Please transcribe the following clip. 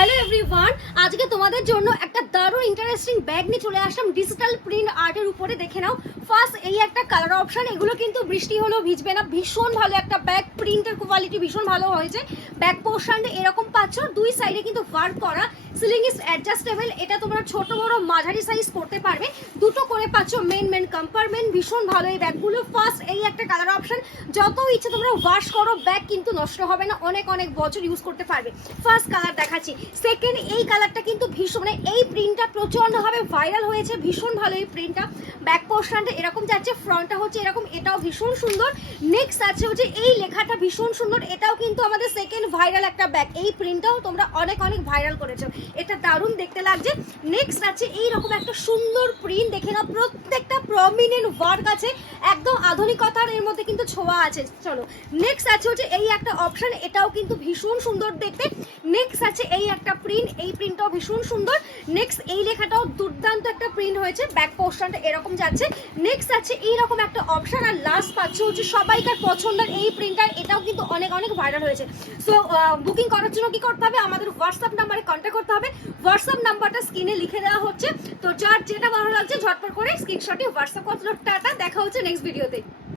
Hello everyone, আজকে তোমাদের জন্য একটা দারুণ ইন্টারেস্টিং ব্যাগ নিয়ে চলে আসলাম ডিজিটাল প্রিন্ট আর্টের উপরে। দেখে নাও ফার্স্ট এই একটা কালার অপশন, এগুলো কিন্তু বৃষ্টি হলেও ভিজবে না, ভীষণ ভালো একটা ব্যাগ, প্রিন্টের কোয়ালিটি ভীষণ ভালো হয়েছে। ব্যাক পোর্শন এরকম পাচ্ছ, দুই সাইডে কিন্তু ওয়ার্ক করা, সিলিং ইজ অ্যাডজাস্টেবল, এটা তোমরা ছোট বড় মাঝারি সাইজ করতে পারবে, দুটো করে পাচ্ছ মেন কম্পার্টমেন্ট, ভীষণ ভালো এই ব্যাগগুলো। ফার্স্ট এই একটা কালার অপশন, যত ইচ্ছে তোমরা ওয়াশ করো ব্যাগ কিন্তু নষ্ট হবে না, অনেক অনেক বছর ইউজ করতে পারবে। ফার্স্ট কালার দেখাচ্ছি। সেকেন্ড এই কালারটা কিন্তু ভীষণ, মানে এই প্রিন্টটা প্রচন্ডভাবে ভাইরাল হয়েছে, ভীষণ ভালো এই প্রিন্টটা। ব্যাক পোর্শনটা এরকম যাচ্ছে, ফ্রন্টটা হচ্ছে এরকম, এটাও ভীষণ সুন্দর। নেক্সট আছে হচ্ছে এই লেখাটা ভীষণ সুন্দর, এটাও কিন্তু আমাদের সেকেন্ড ভাইরাল একটা ব্যাগ, এই প্রিন্টটাও তোমরা অনেক অনেক ভাইরাল করেছো, এটা দারুণ দেখতে লাগছে। নেক্সট আছে এইরকম একটা সুন্দর প্রিন্ট, দেখে নাও প্রত্যেকটা প্রমিনেন্ট ওয়ার্ক আছে, একদম আধুনিকতার এর মধ্যে কিন্তু ছোঁয়া আছে। চলো নেক্সট আছে হচ্ছে এই একটা অপশন, এটাও কিন্তু ভীষণ সুন্দর দেখতে। নেক্সট আছে এই একটা প্রিন্ট, এই প্রিন্টটাও ভীষণ সুন্দর। নেক্সট এই লেখাটাও দুর্দান্ত একটা প্রিন্ট হয়েছে, ব্যাক পোর্শনটা এরকম যাচ্ছে। নেক্সট আছে এইরকম একটা অপশন, আর লাস্ট পাচ্ছ হচ্ছে সবাইকার পছন্দের এই প্রিন্টার, এটাও কিন্তু অনেক অনেক ভাইরাল হয়েছে। সো বুকিং করার জন্য কি করতে হবে, আমাদের হোয়াটসঅ্যাপ নাম্বারে কন্ট্যাক্ট করতে হবে। হোয়াটসঅ্যাপ নাম্বারটা স্ক্রিনে লিখে দেওয়া হচ্ছে, তো যার যেটা ভালো লাগছে ঝটপট করে স্ক্রিনশটে হোয়াটসঅ্যাপ করতে। টাটা, দেখা হচ্ছে নেক্সট ভিডিওতে।